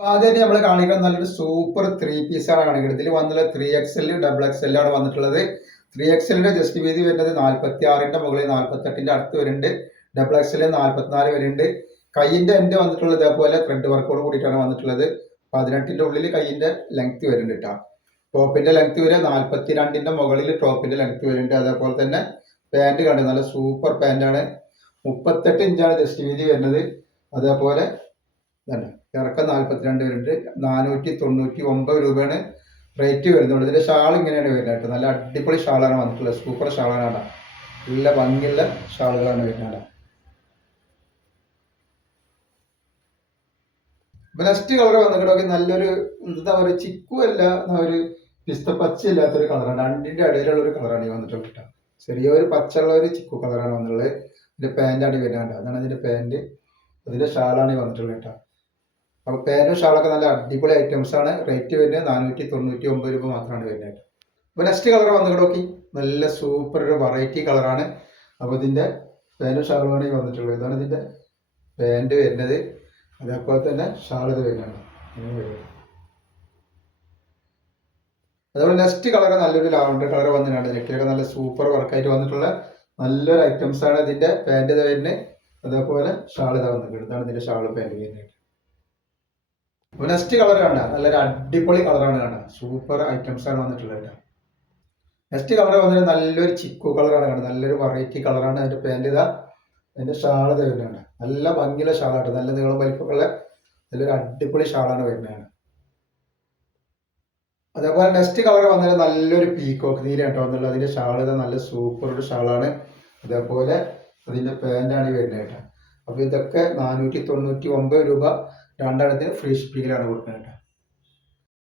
ആദ്യമായിട്ട് നമ്മൾ കാണിക്കുന്നത് നല്ലൊരു സൂപ്പർ 3 പീസാണ് കാണിക്കുന്നത്. ഇതിൽ വന്നുള്ള 3XL ഡബിൾ XL ആണ് വന്നിട്ടുള്ളത്. 3XLന്റെ ജസ്റ്റ് വീതി വരുന്നത് 46ന്റെ മുകളിൽ 48ന്റെ അടുത്ത് വരുന്നുണ്ട്. ഡബിൾ XL 44 വരുന്നുണ്ട്. കൈയിന്റെ എൻഡ് വന്നിട്ടുള്ളത് ഇതേപോലെ ത്രെഡ് വർക്കോട് കൂടിയിട്ടാണ് വന്നിട്ടുള്ളത്. 18ന്റെ ഉള്ളിൽ കൈയിന്റെ ലെങ്ത് വരുന്നുണ്ട് കേട്ടോ. ടോപ്പിന്റെ ലെങ്ത് വരെ 42ന്റെ മുകളിൽ ടോപ്പിന്റെ ലെങ്ത് വരുന്നുണ്ട്. അതേപോലെ തന്നെ പാൻറ് കണ്ടു, നല്ല സൂപ്പർ പാൻറ്റാണ്. 38 ഇഞ്ചാണ് ജസ്റ്റ് വീതി വരുന്നത്. അതേപോലെ തന്നെ ഇറക്കം 42 വരുന്നുണ്ട്. 499 രൂപയാണ് റേറ്റ് വരുന്നുള്ളൂ. ഇതിന്റെ ഷാൾ ഇങ്ങനെയാണ് വരുന്നത് കേട്ടോ. നല്ല അടിപൊളി ഷാളാണ് വന്നിട്ടുള്ളത്. സൂപ്പർ ഷാളാണ്. നല്ല ഭംഗിയുള്ള ഷാളുകളാണ് വരുന്നത്. നെക്സ്റ്റ് കളർ വന്നിട്ട് നല്ലൊരു എന്താ പറയുക, ചിക്കു അല്ല, ഒരു പിസ്ത പച്ച ഇല്ലാത്തൊരു കളറാണ്. രണ്ടിന്റെ ഇടയിലുള്ള ഒരു കളറാണ് ഈ വന്നിട്ടുള്ളത് കേട്ടോ. ചെറിയൊരു പച്ചുള്ള ഒരു ചിക്കു കളറാണ് വന്നിട്ടുള്ളത്. ഇതിന്റെ പാൻറ്റാണ് ഈ വരുന്നത്. അതാണ് ഇതിന്റെ പാൻറ്. അതിന്റെ ഷാളാണ് ഈ വന്നിട്ടുള്ളത് കേട്ടോ. അപ്പോൾ പാൻറ്റും ഷാളൊക്കെ നല്ല അടിപൊളി ഐറ്റംസ് ആണ്. റേറ്റ് വരുന്നത് 499 രൂപ മാത്രമാണ് വരുന്നത്. അപ്പോൾ നെക്സ്റ്റ് കളർ വന്നിട്ട് നോക്കി, നല്ല സൂപ്പർ ഒരു വെറൈറ്റി കളറാണ്. അപ്പോൾ ഇതിന്റെ പാൻറ്റും ഷാളുമാണ് ഈ വന്നിട്ടുള്ളത്. ഇതാണ് ഇതിന്റെ പാൻറ് വരുന്നത്. അതേപോലെ തന്നെ ഷാൾ ഇത് വരുന്നുണ്ട്. അതേപോലെ നെക്സ്റ്റ് കളർ നല്ലൊരു ലാവണ്ടർ കളർ വന്നിട്ടുണ്ട്. നെക്കിലൊക്കെ നല്ല സൂപ്പർ വർക്കായിട്ട് വന്നിട്ടുള്ള നല്ലൊരു ഐറ്റംസ് ആണ്. ഇതിന്റെ പാൻറ് ഇത് വരുന്നത്. അതേപോലെ ഷാൾ ഇതാ വന്നിട്ടുണ്ട്. ഇതാണ് ഇതിന്റെ ഷാളും പാൻറ് വരുന്നത്. അപ്പോൾ നെക്സ്റ്റ് കളർ കണ്ട നല്ലൊരു അടിപൊളി കളറാണ്. കാണാം സൂപ്പർ ഐറ്റംസ് ആണ് വന്നിട്ടുള്ളത്. നെക്സ്റ്റ് കളർ വന്നിട്ട് നല്ലൊരു ചിക്കു കളറാണ്. കാണുന്നത് നല്ലൊരു വെറൈറ്റി കളറാണ്. അതിന്റെ പാൻറ് ഇതാ, അതിന്റെ ഷാൾ ഇത് വരുന്നതാണ്. നല്ല ഭംഗിയുള്ള ഷാളാണ്. നല്ല നീളം വലിപ്പമുള്ള നല്ലൊരു അടിപൊളി ഷാളാണ് വരുന്നതാണ്. അതേപോലെ നെക്സ്റ്റ് കളർ വന്നിട്ട് നല്ലൊരു പീക്കോക്ക് നീലാണ് വന്നുള്ളത്. അതിന്റെ ഷാൾ ഇതാ, നല്ല സൂപ്പർ ഒരു ഷാളാണ്. അതേപോലെ അതിന്റെ പാൻറ്റാണ് വരുന്നത് കേട്ടോ. അപ്പോൾ ഇതൊക്കെ 499 രൂപ. രണ്ടെണ്ണത്തിന് ഫ്രീ ഷിപ്പിങ്ങിലാണ് കൊടുക്കുന്നത് കേട്ടോ.